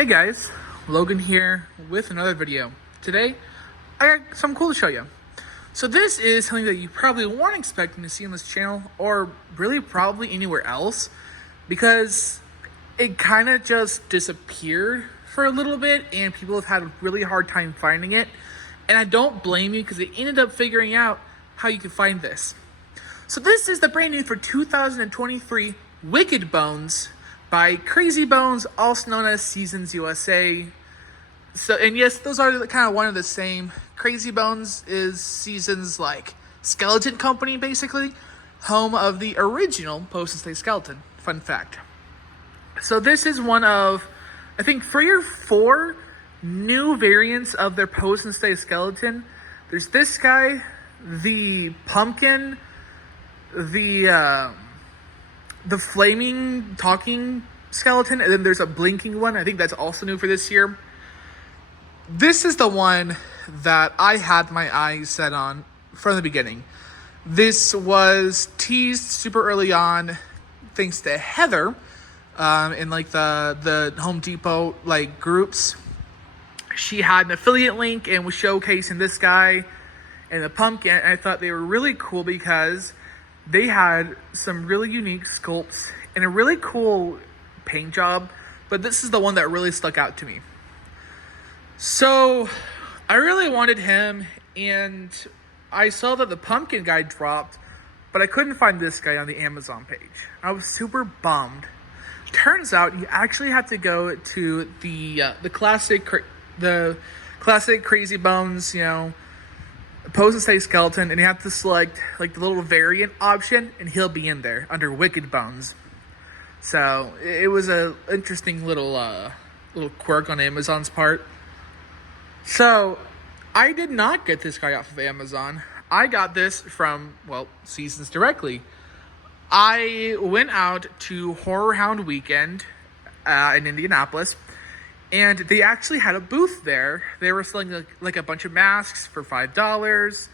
Hey guys, Logan here with another video. Today, I got something cool to show you. So this is something that you probably weren't expecting to see on this channel, or really probably anywhere else, because it kind of just disappeared for a little bit and people have had a really hard time finding it. And I don't blame you, because they ended up figuring out how you can find this. So this is the brand new for 2023 Wicked Bonez by Crazy Bonez, also known as Seasons USA. So, and yes, those are kind of one of the same. Crazy Bonez is Seasons' like skeleton company, basically, home of the original Post and Stay skeleton. Fun fact. So this is one of, I think, 3 or 4 new variants of their Post and Stay skeleton. There's this guy, the pumpkin, the flaming talking skeleton, and then there's a blinking one. I think that's also new for this year. This is the one that I had my eyes set on from the beginning. This was teased super early on thanks to Heather in like the Home Depot like groups. She had an affiliate link and was showcasing this guy and the pumpkin, and I thought they were really cool because they had some really unique sculpts and a really cool paint job, but this is the one that really stuck out to me. So I really wanted him, and I saw that the pumpkin guy dropped, but I couldn't find this guy on the Amazon page. I was super bummed. Turns out you actually have to go to the classic Crazy Bonez, you know, Pose and Stay skeleton, and you have to select like the little variant option, and he'll be in there under Wicked Bonez. So it was a interesting little quirk on Amazon's part. So I did not get this guy off of Amazon. I got this from, well, Seasons directly. I went out to Horror Hound Weekend in Indianapolis, and they actually had a booth there. They were selling like a bunch of masks for $5,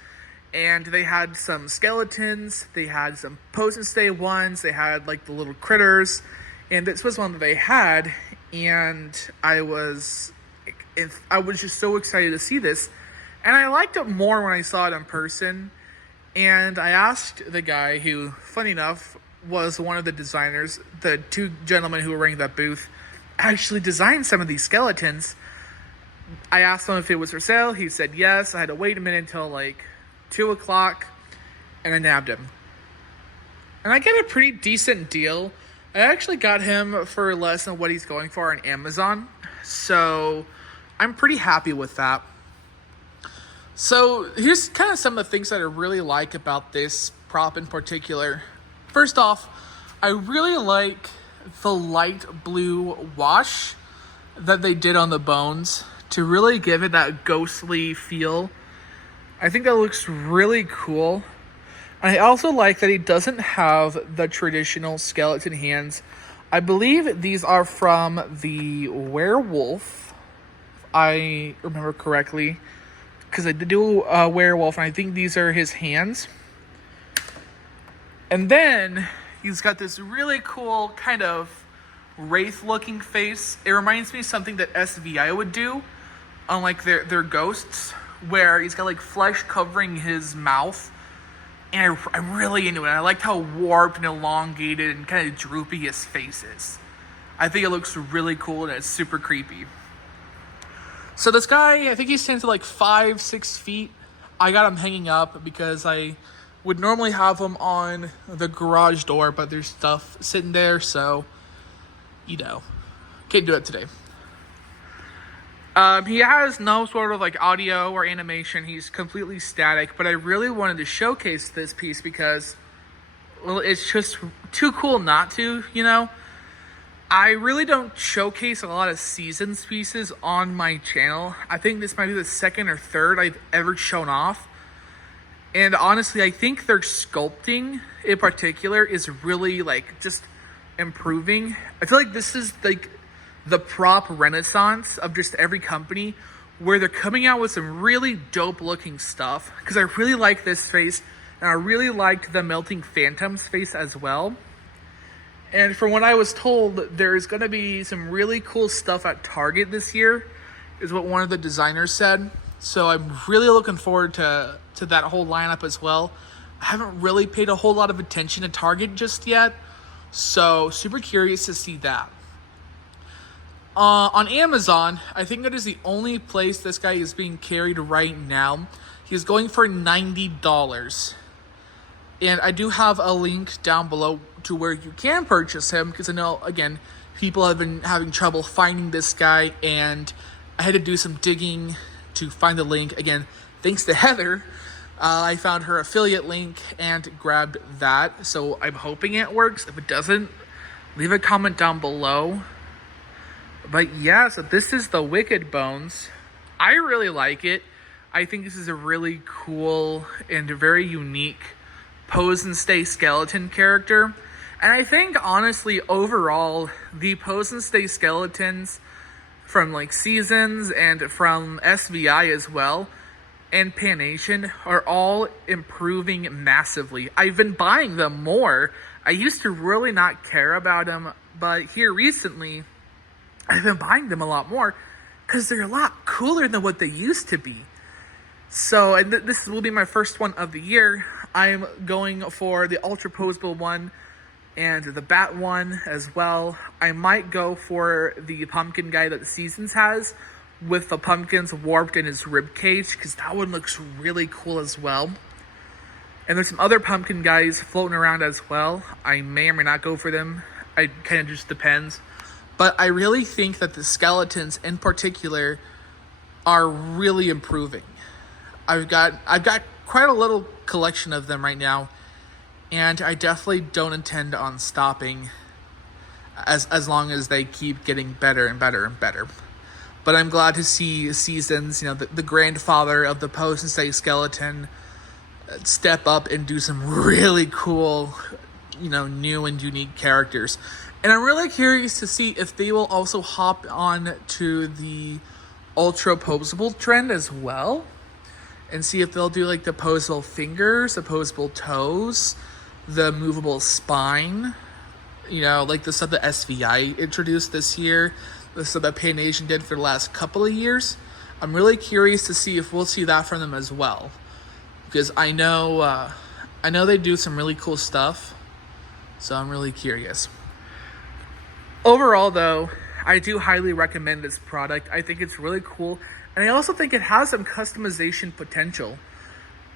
and they had some skeletons. They had some Pose and Stay ones. They had like the little critters, and this was one that they had. And I was just so excited to see this, and I liked it more when I saw it in person. And I asked the guy who, funny enough, was one of the designers. The 2 gentlemen who were running that booth actually designed some of these skeletons. I asked him if it was for sale. He said yes. I had to wait a minute until like 2 o'clock, and I nabbed him. And I get a pretty decent deal. I actually got him for less than what he's going for on Amazon, so I'm pretty happy with that. So here's kind of some of the things that I really like about this prop in particular. First off, I really like the light blue wash that they did on the bones to really give it that ghostly feel. I think that looks really cool. I also like that he doesn't have the traditional skeleton hands. I believe these are from the werewolf, if I remember correctly, because I did do a werewolf, and I think these are his hands. And then he's got this really cool kind of wraith-looking face. It reminds me of something that SVI would do on like their ghosts, where he's got like flesh covering his mouth. And I'm really into it. I liked how warped and elongated and kind of droopy his face is. I think it looks really cool, and it's super creepy. So this guy, I think he stands at like 5-6 feet. I got him hanging up because I would normally have him on the garage door, but there's stuff sitting there, so, you know, can't do it today. He has no sort of like audio or animation. He's completely static, but I really wanted to showcase this piece because, well, it's just too cool not to, you know? I really don't showcase a lot of Seasons pieces on my channel. I think this might be the 2nd or 3rd I've ever shown off. And honestly, I think their sculpting in particular is really like just improving. I feel like this is like the prop renaissance of just every company, where they're coming out with some really dope looking stuff. Because I really like this face, and I really like the Melting Phantom's face as well. And from what I was told, there's going to be some really cool stuff at Target this year, is what one of the designers said. So I'm really looking forward to that whole lineup as well. I haven't really paid a whole lot of attention to Target just yet, so super curious to see that. On Amazon, I think that is the only place this guy is being carried right now. He's going for $90. And I do have a link down below to where you can purchase him, because I know, again, people have been having trouble finding this guy, and I had to do some digging to find the link. Again, thanks to Heather, I found her affiliate link and grabbed that. So I'm hoping it works. If it doesn't, leave a comment down below. But yeah, so this is the Wicked Bonez. I really like it. I think this is a really cool and very unique pose and stay skeleton character. And I think, honestly, overall, the pose and stay skeletons from like Seasons and from SVI as well, and Panation, are all improving massively. I've been buying them more. I used to really not care about them, but here recently, I've been buying them a lot more because they're a lot cooler than what they used to be. So, and this will be my first one of the year. I'm going for the Ultra Posable one and the Bat one as well. I might go for the pumpkin guy that the Seasons has, with the pumpkins warped in his rib cage, because that one looks really cool as well. And there's some other pumpkin guys floating around as well. I may or may not go for them. It kind of just depends. But I really think that the skeletons in particular are really improving. I've got quite a little collection of them right now, and I definitely don't intend on stopping as long as they keep getting better and better and better. But I'm glad to see Seasons, the grandfather of the pose and stay skeleton, step up and do some really cool, new and unique characters. And I'm really curious to see if they will also hop on to the ultra posable trend as well, and see if they'll do like the posable fingers, the posable toes, the movable spine, like the stuff that SVI introduced this year, the stuff that Panation did for the last couple of years. I'm really curious to see if we'll see that from them as well, because I know they do some really cool stuff, so I'm really curious. Overall, though, I do highly recommend this product. I think it's really cool, and I also think it has some customization potential.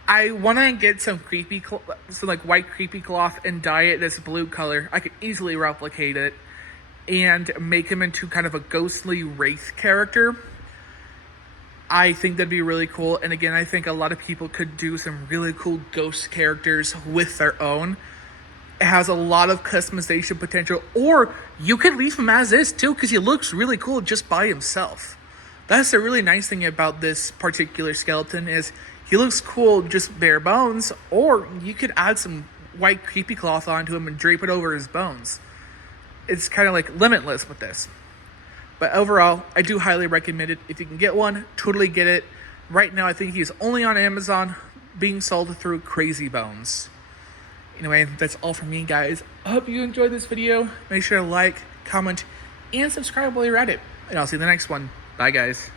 I want to get some white creepy cloth and dye it this blue color. I could easily replicate it and make him into kind of a ghostly wraith character. I think that'd be really cool. And again, I think a lot of people could do some really cool ghost characters with their own. It has a lot of customization potential. Or you could leave him as is too, because he looks really cool just by himself. That's the really nice thing about this particular skeleton, is he looks cool just bare bones, or you could add some white creepy cloth onto him and drape it over his bones. It's kind of like limitless with this. But overall, I do highly recommend it. If you can get one, totally get it. Right now, I think he's only on Amazon, being sold through Crazy Bones. Anyway, that's all from me, guys. I hope you enjoyed this video. Make sure to like, comment, and subscribe while you're at it. And I'll see you in the next one. Bye, guys.